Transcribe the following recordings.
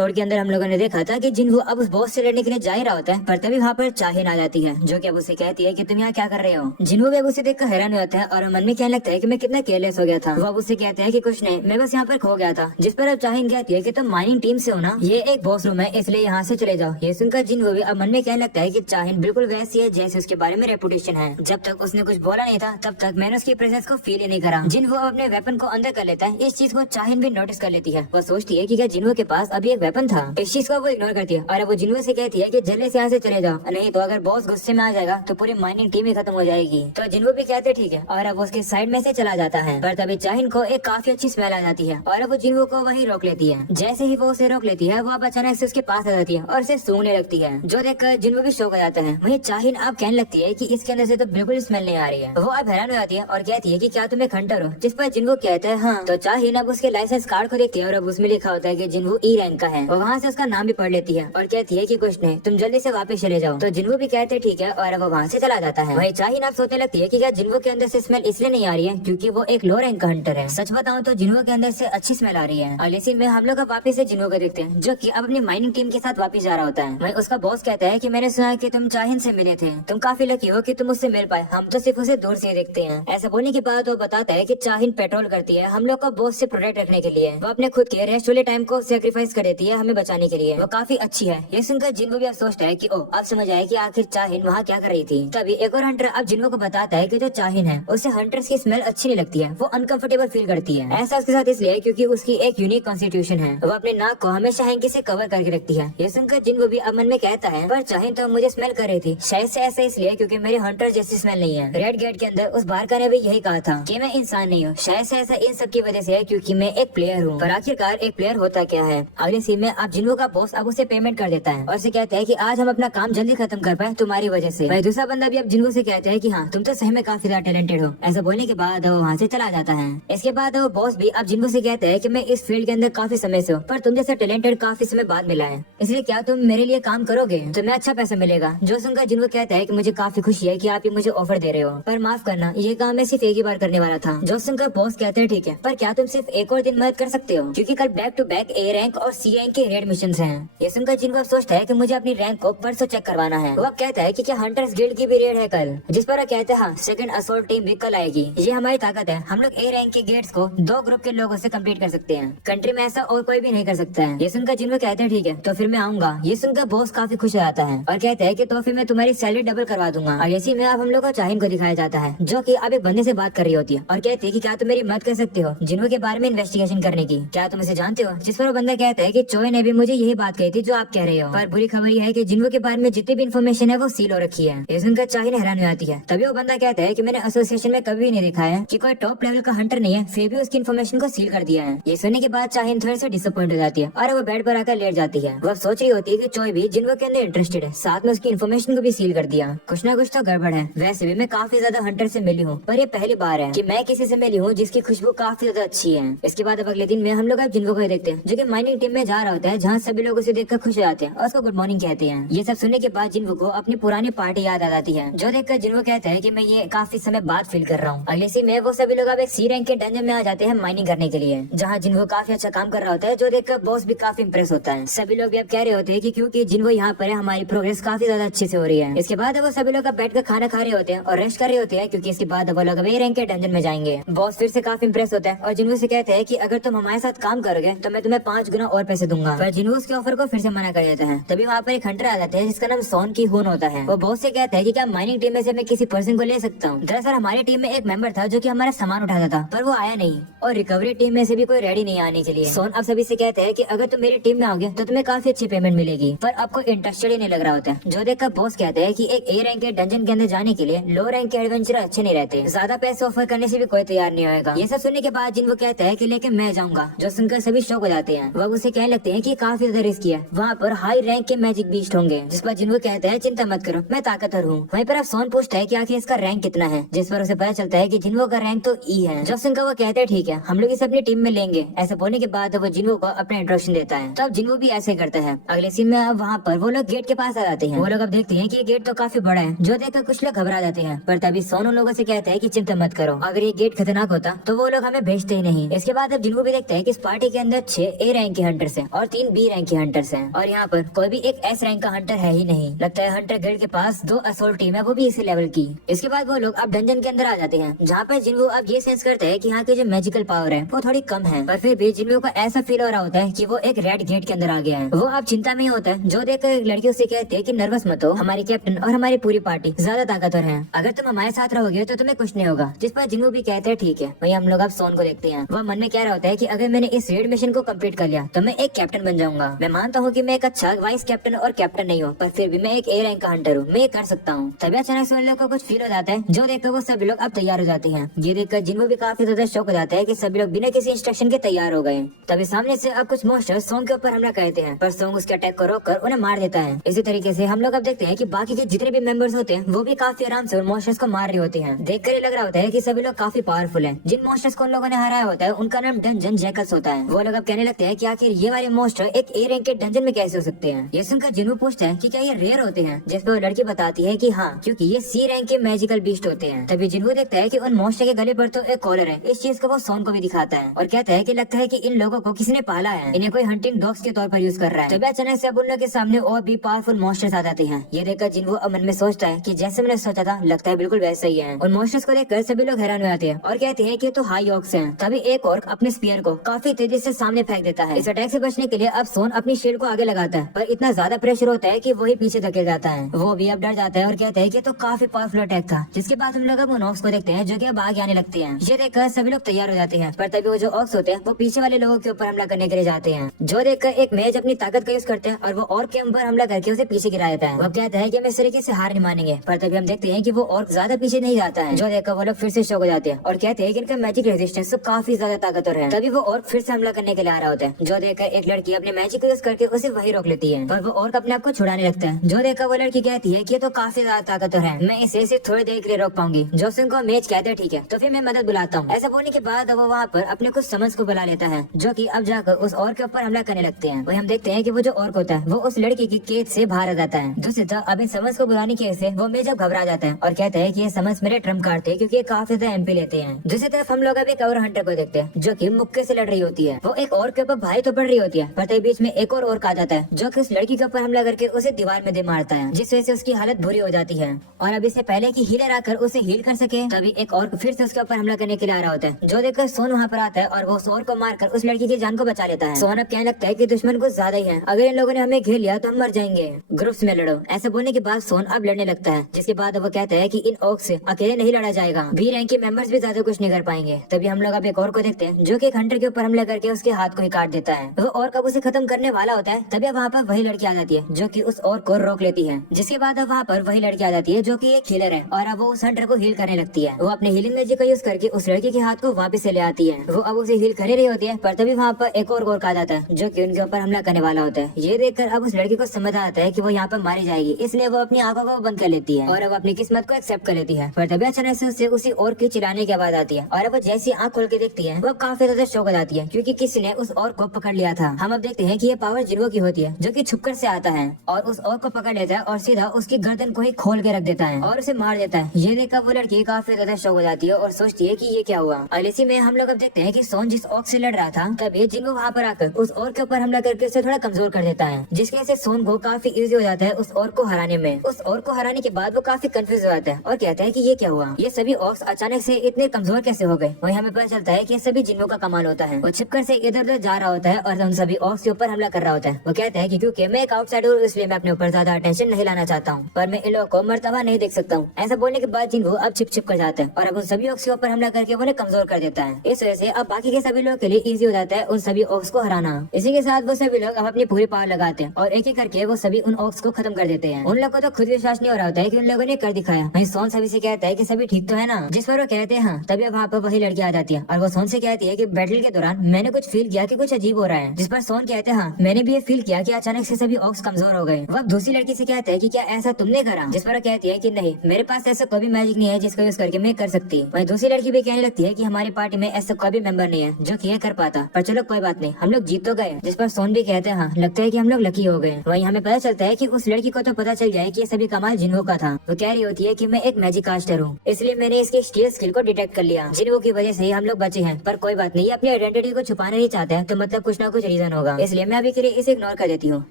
Episode के अंदर हम लोगों ने देखा था कि जिन्हों अब उस बॉस से लड़ने के लिए जा ही रहा होता है, पर तभी वहाँ पर चाहिन आ जाती है, जो कि अब उसे कहती है कि तुम यहाँ क्या कर रहे हो। जिन्हों भी अब उसे देखकर हैरान हो जाता है और मन में कहने लगता है कि मैं कितना केयरलेस हो गया था। वो अब उसे कहते हैं कि कुछ नहीं, मैं बस यहाँ पर खो गया था। जिस पर अब चाहिन कहती है कि तुम माइनिंग टीम से हो ना, ये एक बॉस रूम है, इसलिए यहाँ से चले जाओ। ये सुनकर जिन्हों भी अब मन में कहने लगता है कि चाहिन बिल्कुल वैसी है जैसे उसके बारे में रेपुटेशन है। जब तक उसने कुछ बोला नहीं था तब तक मैंने उसकी प्रेजेंस को फील ही नहीं करा। जिन्हों अब अपने वेपन को अंदर कर लेता है। इस चीज को चाहिन भी नोटिस कर लेती है। वो सोचती है कि क्या जिन्हों के पास अभी एक वेपन था। इस चीज को वो इग्नोर करती है और वो जिन्हों से कहती है कि जल्दी से यहाँ से चले जाओ, नहीं तो अगर बॉस गुस्से में आ जाएगा तो पूरी माइनिंग टीम ही खत्म हो जाएगी। तो जिन्हों भी कहते ठीक है और अब उसके साइड में से चला जाता है। पर तभी चाहिन को एक काफी अच्छी स्मेल आ जाती है और वो जिन्हों को वही रोक लेती है। जैसे ही वो उसे रोक लेती है वो अब अचानक से उसके पास आ जाती है और उसे सूंघने लगती है, जो देखकर जिन्हों भी शौक आ जाता है। वही चाहिन अब कहने लगती है कि इसके अंदर से तो बिल्कुल स्मेल नहीं आ रही है। वो अब हैरान हो जाती है और कहती है कि क्या तुम एक हंटर हो, जिस पर जिन्हों कहता है हाँ। तो चाहिन अब उसके लाइसेंस कार्ड को देखती है और अब उसमें लिखा होता है कि जिन्हों ई रैंक का है। और वहाँ से उसका नाम भी पढ़ लेती है और कहती है कि कुछ नहीं, तुम जल्दी से वापस चले जाओ। तो जिन्हों भी कहते हैं ठीक है और अब वो वहाँ से चला जाता है। वही चाहिन अब सोचने लगती है कि क्या जिन्हों के अंदर से स्मेल इसलिए नहीं आ रही है क्योंकि वो एक लो रैंक का हंटर है। सच बताऊं तो जिन्हों के अंदर से अच्छी स्मेल आ रही है। और इसी में हम लोग वापस से जिन्हों को देखते हैं, जो कि अब अपनी माइनिंग टीम के साथ वापस जा रहा होता है। वही उसका बॉस कहता है कि मैंने सुना है कि तुम चाहिन से मिले थे, तुम काफी लकी हो कि तुम उससे मिल पाए, हम तो सिर्फ उसे दूर से देखते हैं। ऐसा बोलने के बाद वो बताता है कि चाहिन पेट्रोल करती है हम लोग को बॉस से प्रोटेक्ट रखने के लिए। वो अपने खुद के रेस्ट वाले टाइम को सेक्रीफाइस कर देती है हमें बचाने के लिए। वो काफी अच्छी है। ये सुनकर जिन्हों भी अब सोचता है कि ओ अब समझ आया कि आखिर चाहिन वहाँ क्या कर रही थी। तभी एक और हंटर अब जिन्हों को बताता है कि जो चाहिन है उसे हंटर्स की स्मेल अच्छी नहीं लगती है, वो अनकंफर्टेबल फील करती है। ऐसा उसके साथ इसलिए क्योंकि उसकी एक यूनिक कॉन्स्टिट्यूशन है, वो अपने नाक को हमेशा हैंकी से कवर करके रखती है। ये सुनकर जिन्हों भी अब मन में कहता है पर चाहिन तो मुझे स्मेल कर रही थी, शायद से ऐसा इसलिए क्योंकि मेरे हंटर जैसी स्मेल नहीं है। रेड गेट के अंदर उस बारका ने भी यही कहा था कि मैं इंसान नहीं हूँ, शायद से ऐसा इन सब की वजह से है क्योंकि मैं एक प्लेयर हूँ। पर आखिरकार एक प्लेयर होता क्या है। अगले सीन में अब जिन्हों का बॉस अब उसे पेमेंट कर देता है और उसे कहता है कि आज हम अपना काम जल्दी खत्म कर पाए तुम्हारी वजह से। भाई दूसरा बंदा भी अब जिन्हों से कहता है कि हाँ तुम तो सही में काफी ज्यादा टैलेंटेड हो। ऐसा बोलने के बाद वो वहाँ से चला जाता है। इसके बाद वो बॉस भी अब जिन्हों से कहता है कि मैं इस फील्ड के अंदर काफी समय से हूँ, पर तुम जैसा टैलेंटेड काफी समय बाद मिला है, इसलिए क्या तुम मेरे लिए काम करोगे, तुम्हें अच्छा पैसा मिलेगा। जो सुनकर जिन्हों कहता है कि मुझे काफी खुशी है कि आप ये मुझे ऑफर दे रहे हो, पर माफ करना ये काम मैं सिर्फ एक ही बार करने वाला था। जो सुनकर बॉस कहते हैं ठीक है, पर क्या तुम सिर्फ एक और दिन मदद कर सकते हो क्योंकि कल back to back A rank और सी रैंक के रेड मिशन हैं। ये सुनकर जिनको सोचता है कि मुझे अपनी रैंक को परसों चेक करवाना है। वो कहता है कि क्या हंटर्स गिल्ड की भी रेड है कल, जिस पर कहते हैं हाँ सेकंड असॉल्ट टीम भी कल आएगी। ये हमारी ताकत है, हम लोग ए रैंक के गेट्स को 2 ग्रुप के लोगों से कंप्लीट कर सकते हैं, कंट्री में ऐसा और कोई भी नहीं कर सकता है। ये सुनकर जिनको कहते हैं ठीक है तो फिर मैं आऊंगा। ये सुनकर बॉस काफी खुश हो जाता है और कहता है कि तो फिर मैं तुम्हारी सैलरी डबल करवा दूंगा। और इसी में अब हम लोग को चाहिन को दिखाया जाता है, जो कि अब एक बंदे से बात कर रही होती है और कहती है कि क्या तुम मेरी मदद कर सकते हो जिन्हों के बारे में इन्वेस्टिगेशन करने की, क्या तुम इसे जानते हो। जिस पर वो बंदा कहता है कि चोय ने भी मुझे यही बात कही थी जो आप कह रहे हो, पर बुरी खबर यह है कि जिन्हों के बारे में जितनी भी इन्फॉर्मेशन है वो सील हो रखी है। ये सुनकर चाहिन हैरान हो जाती है। तभी वो बंदा कहता है कि मैंने एसोसिएशन में कभी नहीं देखा है कि कोई टॉप लेवल का हंटर नहीं है फिर भी उसकी इन्फॉर्मेशन को सील कर दिया है। ये सुनने के बाद चाहिन थोड़ी सी डिसअपॉइंट हो जाती है और वो बेड पर आकर लेट जाती है। वो सोच रही होती है कि चोय भी जिन्हों के अंदर इंटरेस्टेड है, साथ में उसकी इन्फॉर्मेशन को भी सील कर दिया, कुछ ना कुछ तो गड़बड़ है। वैसे भी मैं काफी ज्यादा हंटर से मिली हूँ, पर ये पहली बार है कि मैं किसी से मिली हूँ जिसकी खुशबू काफी ज्यादा अच्छी है। इसके बाद अब अगले दिन में हम लोग अब जिन्हों को देखते हैं, जो कि माइनिंग टीम में जा रहा होता है, जहाँ सभी लोग उसे देखकर खुश हो जाते हैं और उसको गुड मॉर्निंग कहते हैं। ये सब सुनने के बाद जिन्हों को अपनी पुरानी पार्टी याद आ जाती है, जो देखकर जिन्हों कहता है कि मैं ये काफी समय बाद फील कर रहा हूँ। अगले सी में वो सभी लोग अब एक सी रैंक के डंजन में आ जाते हैं माइनिंग करने के लिए, जहाँ जिन्हों काफी अच्छा काम कर रहा होता है, जो देखकर बॉस भी काफी इंप्रेस होता है। सभी लोग भी अब कह रहे होते हैं कि क्योंकि जिन्हों यहाँ पर है हमारी प्रोग्रेस काफी ज्यादा अच्छे से हो रही है। इसके बाद वो सभी लोग अब बैठ कर खाना खा रहे होते हैं और रेस्ट कर रहे होते हैं क्योंकि इसके बाद वो लोग अब ए रैंक के डंजन में जाएंगे। बॉस फिर से काफी इंप्रेस होता है और जिन्हों से कहते हैं कि अगर तुम हमारे साथ काम करोगे तो मैं तुम्हें 5 गुना और पैसे दूंगा, पर जिन्हों उसके ऑफर को फिर से मना कर देता है। तभी वहाँ पर एक हंटर आ जाता है जिसका नाम सोन की हुन होता है। वो बॉस से कहता है कि क्या माइनिंग टीम में से मैं किसी पर्सन को ले सकता हूँ। दरअसल हमारी टीम में एक मेंबर था जो कि हमारा सामान उठाता था, पर वो आया नहीं और रिकवरी टीम में से भी कोई रेडी नहीं आने के लिए। सोन अब सभी से कहता है कि अगर तुम मेरी टीम में आओगे तो तुम्हें काफी अच्छी पेमेंट मिलेगी, पर आपको इंटरेस्टेड ही नहीं लग रहा होता है। जो देखकर बॉस कहता है कि एक ए रैंक के डंजन के अंदर जाने के लिए लो रैंक के एडवेंचर अच्छे नहीं रहते, ज्यादा पैसे ऑफर करने से भी कोई तैयार नहीं होगा। ये सब सुनने के बाद जिनको कहता है कि लेकिन मैं जाऊंगा, जो सुनकर सभी शौक हो जाते हैं। वह उसे कहने लगते हैं कि काफी ज्यादा रिस्की है, वहाँ पर हाई रैंक के मैजिक बीस्ट होंगे। जिस पर जिनको कहता है चिंता मत करो मैं ताकतवर हूँ। वहीं पर अब सोन पूछता है कि आखिर इसका रैंक कितना है, जिस पर उसे पता चलता है कि जिनको का रैंक तो ई है। जो सुनकर वो कहते हैं ठीक है हम लोग इसे अपनी टीम में लेंगे। ऐसा बोलने के बाद वो जिनको को अपना इंट्रोडक्शन देता है, तो अब जिनको भी ऐसे करता है। अगले सीन में अब वहाँ पर वो लोग गेट के पास आ जाते हैं। वो लोग अब देखते हैं कि ये गेट तो काफी बड़ा है, जो देखकर कुछ लोग घबरा जाते हैं, पर तभी सोन उन लोगों से कहता है कि चिंता मत करो, अगर ये गेट खतरनाक होता तो वो लोग हमें भेजते ही नहीं। इसके बाद अब जिनको भी देखते हैं कि इस पार्टी के अंदर 6 ए रैंक के हंटर्स हैं और 3 बी रैंक के हंटर्स हैं और यहाँ पर कोई भी एक एस रैंक का हंटर है ही नहीं। लगता है हंटर गिल्ड के पास 2 असोल्ट टीम है, वो भी इसी लेवल की। इसके बाद वो लोग अब डंजन के अंदर आ जाते हैं जहाँ पर जिन्वो अब ये सेंस करते हैं कि यहाँ की जो मैजिकल पावर है वो थोड़ी कम है, पर फिर भी जिन्वो को ऐसा फील हो रहा होता है कि वो एक रेड गेट के अंदर आ गया है। वो अब चिंता में ही होता है, जो देखकर एक लड़की उसे कहती है कि नर्वस मत हो, हमारी कैप्टन और हमारी पूरी पार्टी ज्यादा ताकतवर है, अगर तुम हमारे साथ रहोगे तो तुम्हें कुछ नहीं होगा। जिस पर जिन्वो भी कहते हैं ठीक है। वही हम लोग अब सोन को देखते हैं। वह मन में कह रहा होता है कि अगर मैंने इस रेड मिशन को कंप्लीट कर लिया तो मैं एक कैप्टन बन जाऊंगा। मैं मानता हूँ कि मैं एक अच्छा वाइस कैप्टन और कैप्टन नहीं हूँ, पर फिर भी मैं एक ए रैंक का हंटर हूँ, मैं ये कर सकता हूँ। तभी अचानक से उन लोगों को कुछ फील हो जाता है, जो देखकर वो सभी लोग अब तैयार हो जाते हैं। ये देखकर जिन्वो भी काफी ज्यादा शौक हो जाता है कि सभी लोग बिना किसी इंस्ट्रक्शन के तैयार हो गए। तभी सामने से अब कुछ मॉन्स्टर सोंग के ऊपर हमला करते हैं, पर सोंग उसके अटैक को रोककर उन्हें मार देता है। इसी तरीके से हम लोग अब देखते हैं कि बाकी के जितने भी मेंबर्स होते हैं वो भी काफी आराम से उन मॉन्स्टर्स को मार रहे होते हैं। देखकर ये लग रहा होता है कि सभी लोग काफी पावरफुल हैं। जिन मॉन्स्टर्स को उन लोगों ने हराया होता है उनका नाम डंजन जैकल्स होता है। वो लोग अब कहने लगते हैं कि आखिर ये वाले मॉन्स्टर एक ए रैंक के डंजन में कैसे हो सकते हैं। ये सुनकर जिन्वो पूछता है कि क्या ये रेयर होते हैं, जिस पर वो लड़की बताती है कि हाँ, क्योंकि ये सी रैंक के मैजिकल बीस्ट होते हैं। तभी जिन्वो देखता है कि उन मॉन्स्टर के गले पर तो एक कॉलर है। इस चीज को वो सोन को भी दिखाता है और कहता है कि लगता है कि इन लोगों को किसी ने पाला है, इन्हें कोई हंटिंग डॉग्स के तौर पर यूज कर रहा है। तभी अचानक से अब उन लोगों के सामने और भी पावरफुल मॉन्स्टर्स आ जाते हैं। ये देखकर जिन्वो अब मन में सोचता है कि जैसे मैंने सोचा था लगता है बिल्कुल वैसा ही है। उन मॉन्स्टर्स को देखकर सभी लोग हैरान हो जाते हैं और कहते हैं कि तो हाई ऑक्स हैं। तभी एक ऑर्क अपने स्पीयर को काफी तेजी से सामने फेंक देता है। इस अटैक से बचने के लिए अब सोन अपनी शील्ड को आगे लगाता है, पर इतना ज्यादा प्रेशर होता है कि वही पीछे धकेल जाता है। वो भी अब डर जाता है और कहता है कि तो काफी पावरफुल अटैक था। जिसके बाद हम लोग अब उन ऑक्स को देखते हैं जो कि अब आगे आने लगते हैं। ये देखकर सभी लोग तैयार हो जाते हैं, पर तभी वो जो ऑक्स होते हैं वो पीछे वाले लोगों के ऊपर हमला करने के लिए जाते हैं। जो देखकर एक मेज अपनी ताकत का यूज करते हैं और वो ऑर्क के ऊपर हमला करके उसे पीछे गिरा देता है। वो कहता है कि हम इस तरीके से हार नहीं मानेंगे, पर तभी हम देखते हैं कि वो ऑर्क ज्यादा पीछे नहीं जाता है। जो देखकर वो लोग फिर से शॉक हो जाते हैं और कहते हैं कि इनका मैजिक रेजिस्टेंस तो काफी ज्यादा ताकतवर है। तभी वो ऑर्क फिर से हमला करने के लिए आ रहा होता है। जो देखकर एक लड़की अपने मैजिक यूज करके उसे वही रोक लेती है, पर वो ऑर्क अपने आप को छुड़ाने लगता है। जो देखकर वो लड़की कहती है कि ये तो काफी ज्यादा ताकतवर है, मैं इसे सिर्फ थोड़ी देर के लिए रोक पाऊंगी। जो सिंह को मेज कहते हैं ठीक है, तो फिर मैं मदद बुलाता हूँ। ऐसा बोलने के बाद वो वहाँ पर अपने कुछ समझ को बुला लेता है, जो कि अब जाकर उस ऑर्क के ऊपर हमला करने लगते हैं। वही हम देखते हैं कि वो जो ऑर्क होता है वो उस लड़की की कैद से बाहर आ जाता है। दूसरी तरफ अब इन समझ को बुलाने की वजह से वो मेज अब घबरा जाता है और कहता है कि ये समझ मेरे ट्रम्प कार्ड थे, क्योंकि ये काफी ज्यादा एमपी लेते हैं। दूसरी तरफ हम लोग अब एक और हंटर को देखते हैं जो कि मुक्के से लड़ रही होती है। वो एक और के ऊपर भाई तो पड़ रही होती है, पर तभी बीच में एक और आ जाता है जो कि उस लड़की के ऊपर हमला करके उसे दीवार में दे मारता है, जिस वजह से उसकी हालत बुरी हो जाती है। और अब इससे पहले कि हीलर आकर उसे हील कर सके, तभी एक और फिर से उसके ऊपर हमला करने के लिए आ रहा होता है। जो देखकर सोन वहाँ पर आता है और वो सोन को मारकर उस लड़की की जान को बचा लेता है। सोन अब कहने लगता है कि दुश्मन कुछ ज्यादा ही है, अगर इन लोगों ने हमें घेर लिया तो हम मर जाएंगे, ग्रुप्स में लड़ो। ऐसा बोलने के बाद सोन अब लड़ने लगता है, जिसके बाद वो कहता है कि इन ऑक्स से अकेले नहीं लड़ा जाएगा, बी रैंक के मेंबर्स भी ज्यादा कुछ नहीं कर पाएंगे। तभी हम लोग अब एक और को देखते हैं जो कि एक हंटर के ऊपर हमला करके उसके हाथ को ही काट देता है। वो और कब उसे खत्म करने वाला होता है, तभी वहाँ पर वही लड़की आ जाती है जो कि उस और को रोक लेती है। जिसके बाद अब वहाँ पर वही लड़की आ जाती है जो कि एक हीलर है और अब वो उस हंटर को हील करने लगती है। वो अपने हीलिंग मैजिक का यूज करके उस लड़की के हाथ को वापस से ले आती है। वो अब उसे हील कर रही होती है, पर तभी वहाँ पर एक और आ जाता है जो कि उनके ऊपर हमला करने वाला होता है। ये देखकर अब उस लड़की को समझ आता है कि वो यहाँ पर मारी जाएगी, इसलिए वो अपनी आंखों को बंद कर लेती है और अब अपनी किस्मत को एक्सेप्ट कर लेती है। पर तभी अचानक से उसे उसी और की चिल्लाने की आवाज आती है और अब वो जैसी आंख खोल के देखती है वो काफी ज्यादा शौक हो जाती है, क्योंकि किसी ने उस और को पकड़ लिया था। हम अब देखते हैं कि ये पावर जिन्वो की होती है जो कि छुपकर से आता है और उस और को पकड़ लेता है और सीधा उसकी गर्दन को ही खोल के रख देता है और उसे मार देता है। ये देखकर वो लड़की काफी ज्यादा शौक हो जाती है और सोचती है कि ये क्या हुआ। और इसी में हम लोग अब देखते हैं कि सोन जिस ऑक से लड़ रहा था, तभी जिन्वो वहाँ पर आकर उस और के ऊपर हमला करके उसे थोड़ा कमजोर कर देता है, जिसकी वजह से सोन को काफी इजी हो जाता है उस और को हराने में। उस और को हराने के बाद वो काफी कंफ्यूज हो जाता है और कहता है कि ये क्या हुआ, ये सभी ऑक्स अचानक से इतने कमजोर कैसे हो गए। वही हमें पता चलता है कि सभी जिन्वो का कमाल होता है। वो छिपकर से इधर उधर जा रहा होता है और उन सभी ऑक्स के ऊपर हमला कर रहा होता है। वो कहता है कि क्योंकि मैं एक आउटसाइडर हूँ इसलिए मैं अपने ऊपर ज्यादा अटेंशन नहीं लाना चाहता हूँ, पर मैं इन लोगों को मरतबा नहीं देख सकता हूँ। ऐसा बोलने के बाद जिन्वो अब छिप कर जाता है और अब उन सभी ऑक्स के ऊपर हमला करके उन्हें कमजोर कर देता है। इस वजह से अब बाकी के सभी लोगों के लिए इजी हो जाता है उन सभी ऑक्स को हराना। इसी के साथ वो सभी लोग अब अपनी पूरी पावर लगाते हैं और एक एक करके वो सभी उन ऑक्स को खत्म कर देते हैं। उन लोगों को तो खुद विश्वास नहीं हो रहा होता है कि उन लोगों ने कर दिखाया। वहीं सोन सभी से कहता है कि सभी ठीक तो है ना, जिस पर वो कहते हैं हाँ। तभी वहाँ पर वही लड़की आ जाती है और वो सोन से कहती है कि बैटल के दौरान मैंने कुछ फील किया कि कुछ अजीब हो रहा है, जिस पर सोन कहते हैं हाँ मैंने भी ये फील किया कि अचानक से सभी ऑक्स कमजोर हो गए। वो दूसरी लड़की से कहता है कि क्या ऐसा तुमने करा, जिस पर वो कहती है कि नहीं मेरे पास ऐसा कोई भी मैजिक नहीं है जिसको यूज करके मैं कर सकती। वहीं दूसरी लड़की भी कहने लगती है कि हमारी पार्टी में ऐसा कोई भी मेंबर नहीं है जो कि ये कर पाता, पर चलो कोई बात नहीं हम लोग जीत तो गए। जिस पर सोन भी कहते हैं हाँ लगता है कि हम लोग लकी हो गए। वहीं हमें पता चलता है कि उस लड़की को तो पता चल जाए कि ये सभी कमाल जिन्वो का था। वो कह रही होती है कि मैं एक मैजिक कास्टर हूँ, इसलिए मैंने इसके स्टील स्किल को डिटेक्ट कर लिया। जिन्वो की वजह से ही हम लोग बचे हैं, पर कोई बात नहीं, अपनी आइडेंटिटी को छुपाना नहीं चाहते हैं तो मतलब कुछ ना कुछ रीजन होगा, इसलिए मैं अभी के लिए इसे इग्नोर कर देती हूँ।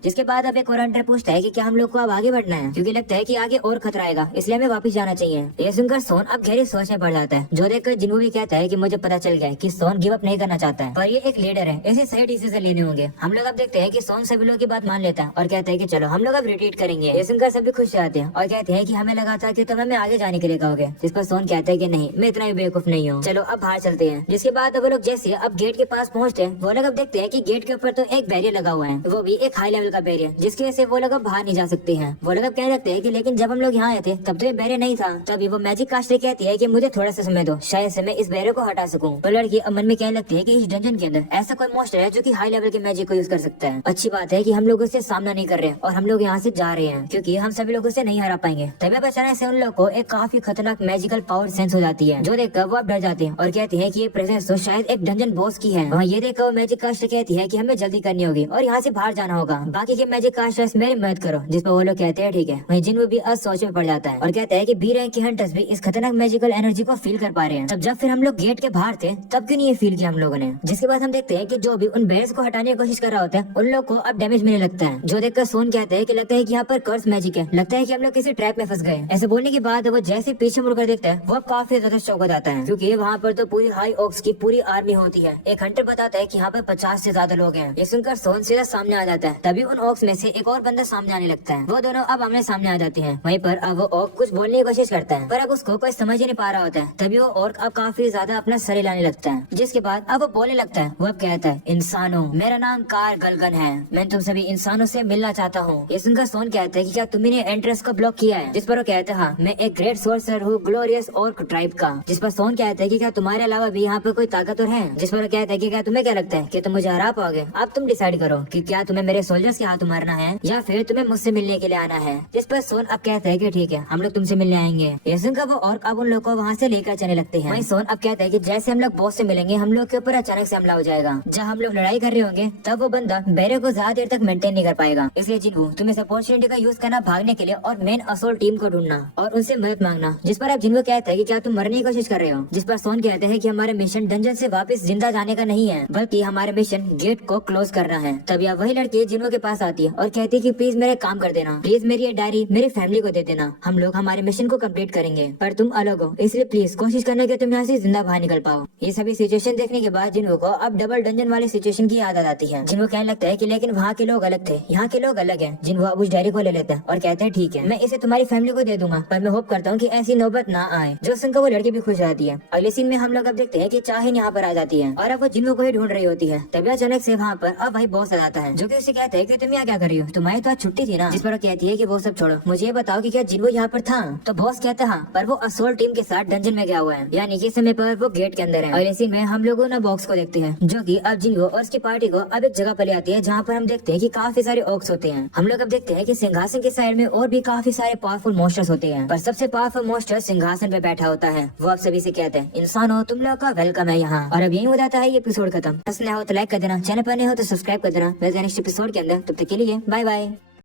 जिसके बाद अब एक और हंटर पूछता है कि क्या हम लोग को अब आगे बढ़ना है, क्योंकि लगता है कि आगे और खतरा आएगा, इसलिए हमें वापस जाना चाहिए। ये सुनकर सोन अब गहरी सोच में पड़ जाता है, जो देखकर जिन्हो भी कहता है कि मुझे पता चल गया कि सोन गिव अप नहीं करना चाहता है, पर ये एक लीडर है, इसे सही डिसीजन लेने होंगे। हम लोग अब देखते हैं कि सोन सभी लोगों की बात मान लेता है और कहता है कि चलो हम लोग अब रिट्रीट करेंगे। ये सुनकर सभी खुश जाते हैं और कहते हैं कि हमें लगा था कि तुम हमें आगे जाने के लिए कहोगे, जिस पर सोन कहता है कि नहीं, मैं इतना ही बेवकूफ नहीं हूँ, चलो अब बाहर चलते हैं। जिसके बाद वो लोग जैसे अब गेट के पास पहुंचते हैं, वो लोग अब देखते हैं कि गेट के ऊपर तो एक बैरियर लगा हुआ है, वो भी एक हाई लेवल का बैरियर, जिसकी वजह से वो लोग अब बाहर नहीं जा सकते हैं। वो लोग अब कहने लगते हैं कि लेकिन जब हम लोग यहाँ आए थे तब तो ये बैरियर नहीं था। तभी वो मैजिक कास्टर कहती है कि मुझे थोड़ा सा समय दो, शायद से मैं इस बैरियर को हटा सकूं। तो लड़की अब मन में कहने लगती है कि इस डंजन के अंदर ऐसा कोई मॉन्स्टर है जो कि हाई लेवल के मैजिक को यूज कर सकता है। अच्छी बात है कि हम लोग उससे सामना नहीं कर रहे और हम लोग यहाँ से जा रहे हैं, क्योंकि हम सभी लोग उसे नहीं हरा पाएंगे। तभी अब अचानक से उन लोग को एक काफी खतरनाक मैजिकल पावर सेंस हो जाती है, जो देखकर वो अब डर जाते हैं और कहते हैं कि ये प्रेजेंस तो शायद एक डंजन बॉस की है। वहाँ ये देखकर वो मैजिक कास्टर कहती है कि हमें जल्दी करनी होगी और यहाँ से बाहर जाना होगा, बाकी के मैजिक कास्टर्स मेरी मदद करो। जिस पर वो लोग कहते हैं ठीक है। वहीं जिन्हो भी सोच में पड़ जाता है और कहता है कि बी रैंक के हंटर्स भी इस खतरनाक मैजिकल एनर्जी को फील कर पा रहे हैं। तब जब फिर हम लोग गेट के बाहर थे तब क्यों नहीं ये फील किया हम लोगों ने। जिसके बाद हम देखते हैं कि जो भी उन बैरियर्स को हटाने की कोशिश कर रहा होता है उन लोग को अब डैमेज मिलने लगता है, जो देखकर सोन कहते हैं कि लगता है कि यहाँ पर कर्स मैजिक है, लगता है कि हम लोग किसी ट्रैप में फंस गए। ऐसे बोलने के बाद वो जैसे पीछे मुड़कर देखता है वो अब काफी ज्यादा शौक हो जाता है, क्योंकि वहाँ पर तो पूरी हाई ओक्स की पूरी आर्मी होती है। एक हंटर बताता है कि यहाँ पर 50 से ज्यादा लोग हैं। ये सुनकर सोन सीधा सामने आ जाता है। तभी उन ओक्स में से एक और बंदा सामने आने लगता है। वो दोनों अब आमने सामने आ जाते हैं। वहीं पर अब वो ओक कुछ बोलने की कोशिश करता है, पर अब उसको कोई समझ ही नहीं पा रहा होता है। तभी वो और अब काफी ज्यादा अपना सर हिलाने लगता है। जिसके बाद अब वो बोलने लगता है। वो अब कहता है, इंसानों, मेरा नाम कार गलगन है, मैं तुम सभी इंसानों से मिलना चाहता हूँ। ये सुनकर सोन कहता है कि क्या तुमने एंट्रेंस को ब्लॉक किया है। जिस पर वो कहता है हाँ, मैं एक ग्रेट सोर्सर हूँ ग्लोरियस ऑर्क ट्राइब का। जिस पर सोन कहता है कि क्या तुम्हारे अलावा भी यहाँ पर कोई ताकतवर है। जिस पर वो कहता है कि क्या तुम्हें क्या लगता है कि तुम मुझे हरा पाओगे। अब तुम डिसाइड करो कि क्या तुम्हें मेरे सोल्जर्स के हाथ मारना है या फिर तुम्हें मुझसे मिलने के लिए आना है। जिस पर सोन अब कहता है कि ठीक है, हम लोग तुमसे मिलने आएंगे। ये सुनकर वो ऑर्क अब उन लोग को वहाँ से लेकर चलने लगते हैं। वहीं सोन अब कहता है कि जैसे हम लोग बॉस से मिलेंगे हम लोग के ऊपर अचानक से हमला हो जाएगा। जब हम लोग लड़ाई कर रहे होंगे तब वो बंदा बैरियर को ज्यादा देर तक मेंटेन नहीं कर पाएगा। इसलिए जिन्हो तुम इस अपॉर्चुनिटी का यूज करना भागने के लिए और मेन असोल्ट टीम को ढूंढना और उनसे मदद मांगना। जिस पर अब जिन्हो कहता है कि क्या तुम मरने की कोशिश कर रहे हो। जिस पर सोन कहते हैं कि हमारे मिशन डंजन से वापस जिंदा जाने का नहीं है, बल्कि हमारे मिशन गेट को क्लोज करना है। तभी अब वही लड़की जिन्हो के पास आती है और कहती है कि प्लीज मेरे काम कर देना, प्लीज मेरी ये डायरी मेरी फैमिली को दे देना, हम लोग हमारे मिशन को कंप्लीट करेंगे, पर तुम अलग हो इसलिए प्लीज कोशिश करना कि तुम यहाँ से जिंदा बाहर निकल पाओ। ये सभी सिचुएशन देखने के बाद जिन्हो को अब डबल डंजन वाले सिचुएशन की याद आ जाती है। जिन्हो कहने लगता है कि लेकिन वहाँ के लोग अलग थे, यहाँ के लोग अलग हैं। जिन्हो अब उस डायरी को ले लेता है और कहते हैं ठीक है, मैं इसे तुम्हारी फैमिली को दे दूंगा, पर मैं होप करता हूँ कि ऐसी नौबत ना आए। जो सुनकर वो लड़की भी खुश रहती है। अगले सीन में हम लोग अब देखते हैं कि चाहिन यहाँ पर आ जाती है और अब वो जिन्हो को ही ढूंढ रही होती है। तभी अचानक से वहाँ पर अब भाई बॉस आ जाता है, जो कि उसे कहता है कि तुम यहाँ क्या कर रही हो, तुम्हारी तो आज छुट्टी थी ना। जिस पर वो कहती है कि वो सब छोड़ो, मुझे ये बताओ कि क्या जिन्हो यहाँ पर था। तो बॉस कहता है हाँ, पर वो असोल्ट टीम के साथ डंजन में गया हुआ है, यानी कि समय पर वो गेट के अंदर है। अगले सीन में हम लोगों ने बॉक्स को देखते हैं, जो कि अब जिन्हो और उसकी पार्टी को अब एक जगह पर ले आती है, जहाँ पर हम देखते हैं कि काफी सारे ऑक्स होते हैं। हम लोग अब देखते हैं कि सिंहासन के साइड में और भी काफी सारे पावरफुल मॉन्स्टर्स होते हैं, पर सबसे पावरफुल मॉन्स्टर सिंहासन पे बैठा होता है। वो अब सभी से कहते हैं, इंसानों, तुम लोग का वेलकम है यहाँ। और अब यही हो जाता है ये एपिसोड खत्म। पसंद हो तो लाइक कर देना, चैनल पर नहीं हो तो सब्सक्राइब कर देना। मिलते हैं नेक्स्ट एपिसोड के अंदर, तब तक के लिए बाय बाय।